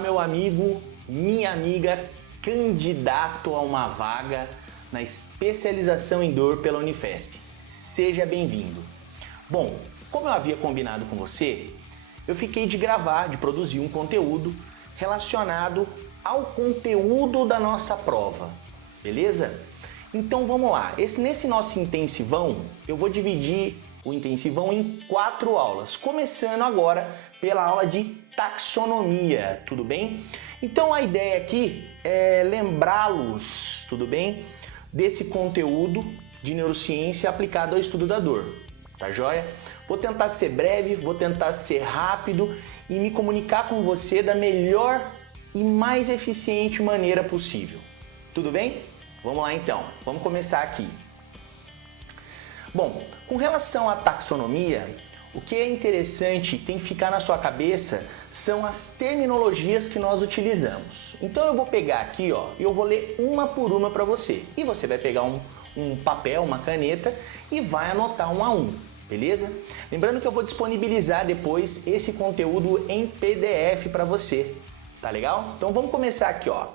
meu amigo, minha amiga, candidato a uma vaga na especialização em dor pela Unifesp. Seja bem-vindo. Bom, como eu havia combinado com você, eu fiquei de gravar, de produzir um conteúdo relacionado ao conteúdo da nossa prova, beleza? Então vamos lá, nesse nosso intensivão, eu vou dividir o intensivão em 4 aulas, começando agora pela aula de taxonomia, tudo bem? Então a ideia aqui é lembrá-los, tudo bem? Desse conteúdo de neurociência aplicado ao estudo da dor, tá joia? Vou tentar ser breve, vou tentar ser rápido e me comunicar com você da melhor e mais eficiente maneira possível, tudo bem? Vamos lá então, vamos começar aqui. Bom, com relação à taxonomia, o que é interessante, tem que ficar na sua cabeça, são as terminologias que nós utilizamos. Então eu vou pegar aqui, ó, e eu vou ler uma por uma para você. E você vai pegar um papel, uma caneta e vai anotar um a um, beleza? Lembrando que eu vou disponibilizar depois esse conteúdo em PDF para você, tá legal? Então vamos começar aqui, ó.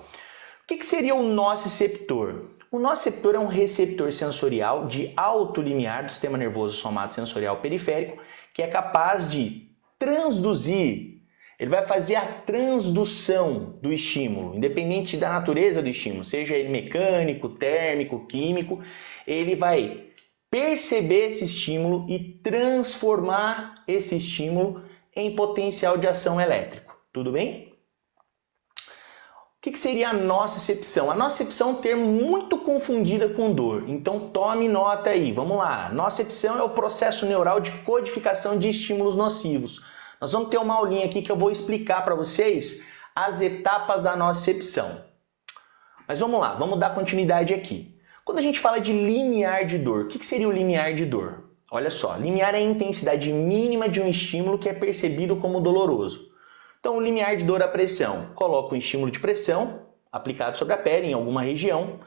O que seria o nociceptor? O nociceptor é um receptor sensorial de alto limiar do sistema nervoso somatosensorial periférico que é capaz de transduzir, ele vai fazer a transdução do estímulo, independente da natureza do estímulo, seja ele mecânico, térmico, químico, ele vai perceber esse estímulo e transformar esse estímulo em potencial de ação elétrico, tudo bem? O que seria a nocicepção? A nocicepção é um termo muito confundida com dor, então tome nota aí, vamos lá. Nocicepção é o processo neural de codificação de estímulos nocivos. Nós vamos ter uma aulinha aqui que eu vou explicar para vocês as etapas da nocicepção. Mas vamos lá, vamos dar continuidade aqui. Quando a gente fala de limiar de dor, o que seria o limiar de dor? Olha só, limiar é a intensidade mínima de um estímulo que é percebido como doloroso. Então, o limiar de dor à pressão, coloco um estímulo de pressão aplicado sobre a pele em alguma região,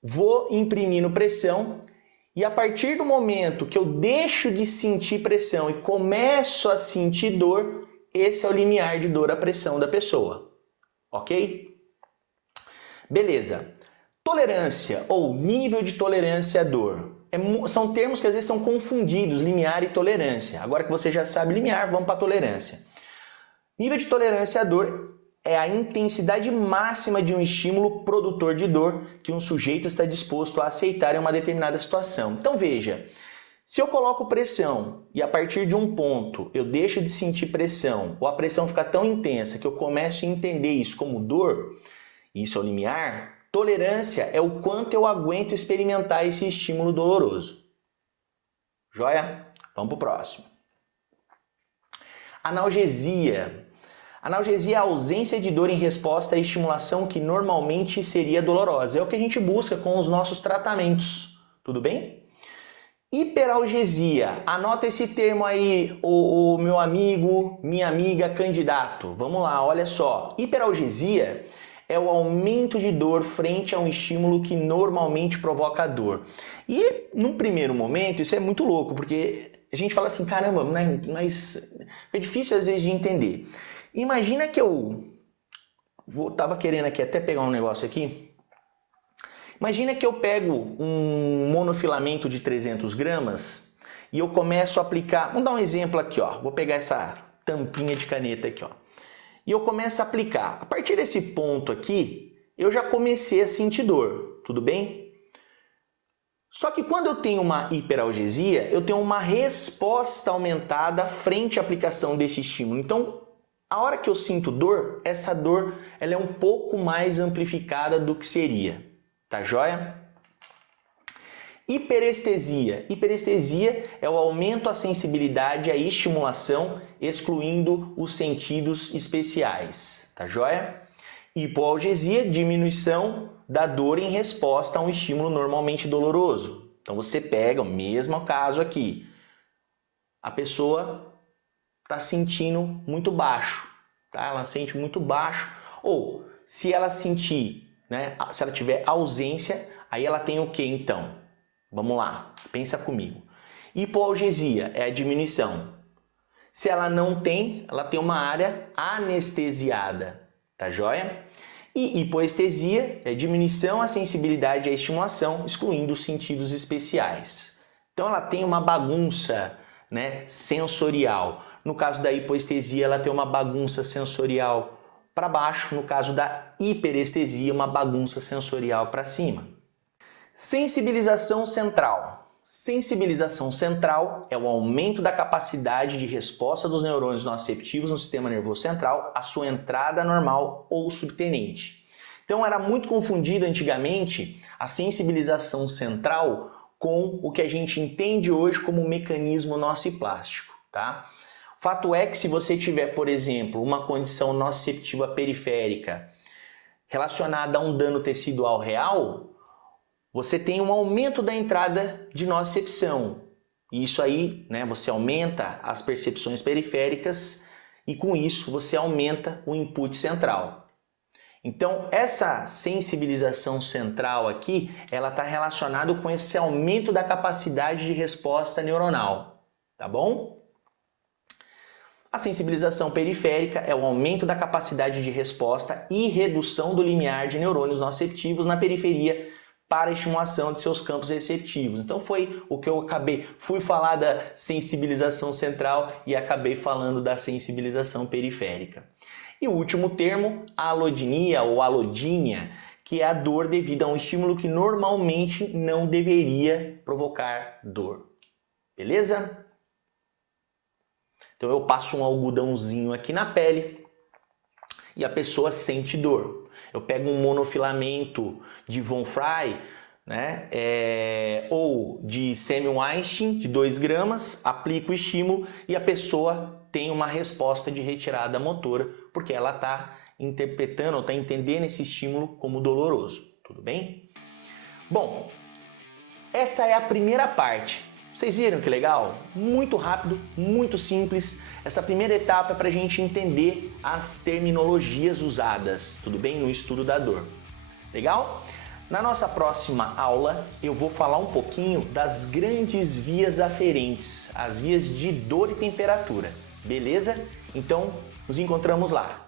vou imprimindo pressão e a partir do momento que eu deixo de sentir pressão e começo a sentir dor, esse é o limiar de dor à pressão da pessoa, ok? Beleza. Tolerância ou nível de tolerância à dor. São termos que às vezes são confundidos, limiar e tolerância. Agora que você já sabe limiar, vamos para a tolerância. Nível de tolerância à dor é a intensidade máxima de um estímulo produtor de dor que um sujeito está disposto a aceitar em uma determinada situação. Então veja, se eu coloco pressão e a partir de um ponto eu deixo de sentir pressão ou a pressão fica tão intensa que eu começo a entender isso como dor, isso é o limiar, tolerância é o quanto eu aguento experimentar esse estímulo doloroso. Joia? Vamos para o próximo. Analgesia. Analgesia é a ausência de dor em resposta à estimulação que normalmente seria dolorosa. É o que a gente busca com os nossos tratamentos. Tudo bem? Hiperalgesia. Anota esse termo aí, o meu amigo, minha amiga, candidato. Vamos lá, olha só. Hiperalgesia é o aumento de dor frente a um estímulo que normalmente provoca dor. E, num primeiro momento, isso é muito louco, porque a gente fala assim, caramba, mas é difícil às vezes de entender. Imagina que tava querendo aqui até pegar um negócio aqui. Imagina que eu pego um monofilamento de 300 gramas e eu começo a aplicar, vamos dar um exemplo aqui, ó. Vou pegar essa tampinha de caneta aqui, ó. E eu começo a aplicar. A partir desse ponto aqui, eu já comecei a sentir dor, tudo bem? Só que quando eu tenho uma hiperalgesia, eu tenho uma resposta aumentada frente à aplicação desse estímulo. Então, a hora que eu sinto dor, essa dor ela é um pouco mais amplificada do que seria. Tá joia? Hiperestesia. Hiperestesia é o aumento à sensibilidade à estimulação, excluindo os sentidos especiais. Tá joia? Hipoalgesia, diminuição da dor em resposta a um estímulo normalmente doloroso. Então você pega o mesmo caso aqui. A pessoa está sentindo muito baixo, tá? Ela sente muito baixo, ou se ela sentir, né, se ela tiver ausência, aí ela tem o que então? Vamos lá, pensa comigo. Hipoalgesia é a diminuição. Se ela não tem, ela tem uma área anestesiada. tá joia? E hipoestesia é diminuição à sensibilidade e à estimulação, excluindo os sentidos especiais. Então ela tem uma bagunça, né, sensorial. No caso da hipoestesia, ela tem uma bagunça sensorial para baixo. No caso da hiperestesia, uma bagunça sensorial para cima. Sensibilização central. Sensibilização central é o aumento da capacidade de resposta dos neurônios nociceptivos no sistema nervoso central à sua entrada normal ou subtenente. Então era muito confundido antigamente a sensibilização central com o que a gente entende hoje como mecanismo nociplástico, tá? Fato é que se você tiver, por exemplo, uma condição nociceptiva periférica relacionada a um dano tecidual real, você tem um aumento da entrada de nocicepção. E isso aí, né, você aumenta as percepções periféricas e com isso você aumenta o input central. Então essa sensibilização central aqui, ela está relacionada com esse aumento da capacidade de resposta neuronal, tá bom? A sensibilização periférica é o aumento da capacidade de resposta e redução do limiar de neurônios nociceptivos na periferia para a estimulação de seus campos receptivos. Então foi o que eu fui falar da sensibilização central e acabei falando da sensibilização periférica. E o último termo, a alodinia ou alodínia, que é a dor devido a um estímulo que normalmente não deveria provocar dor. Beleza? Então eu passo um algodãozinho aqui na pele e a pessoa sente dor. Eu pego um monofilamento de von Frey, né, ou de Semmelweis de 2 gramas, aplico o estímulo e a pessoa tem uma resposta de retirada motora, porque ela está interpretando ou está entendendo esse estímulo como doloroso. Tudo bem? Bom, essa é a primeira parte. Vocês viram que legal? Muito rápido, muito simples. Essa primeira etapa é para a gente entender as terminologias usadas, tudo bem? No estudo da dor. Legal? Na nossa próxima aula, eu vou falar um pouquinho das grandes vias aferentes, as vias de dor e temperatura. Beleza? Então, nos encontramos lá.